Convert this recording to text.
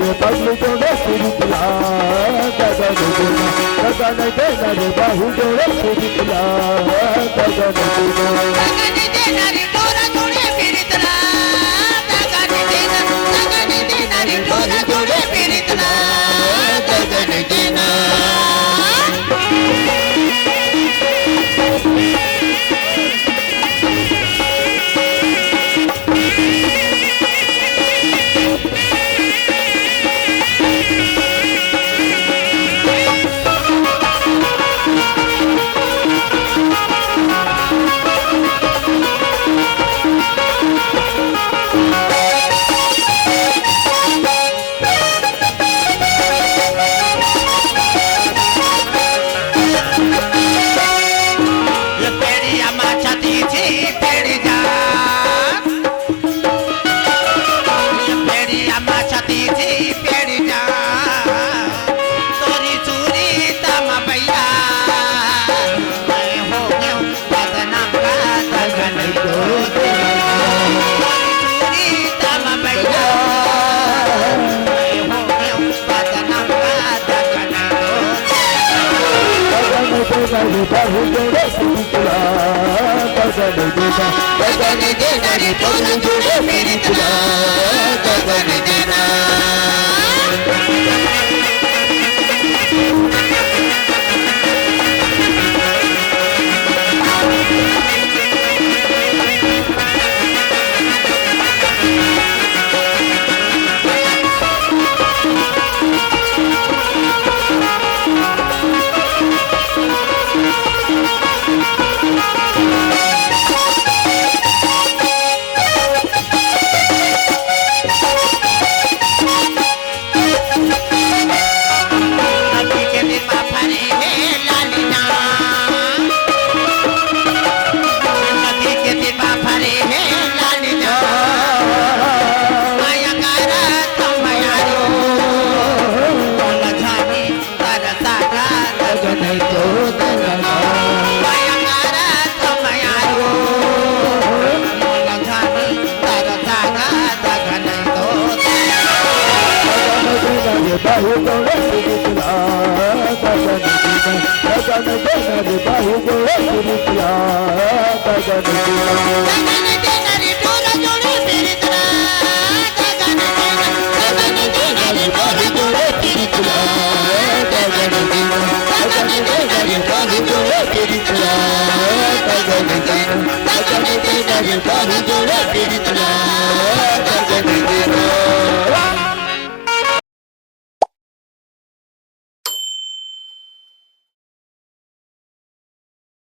रे बाहु जोड़े पिरितला गगन देना गगन देना रे बाहु जोड़े पिरितला गगन देना गगन देना रे डोरा जोड़े पिरितला गगन देना रे डोरा जोड़े पिरितला गगन देना बाहु जोड़े पिरितला गगन देना रे डोरा जोड़े पिरितला गगन देना बाहु जोड़े पिरितला गगन देना रे बाहु जोड़े पिरितला गगन देना रे डोरा जोड़े पिरितला गगन देना रे बाहु जोड़े पिरितला गगन देना रे बाहु जोड़े पिरितला गगन देना रे बाहु जोड़े पिरितला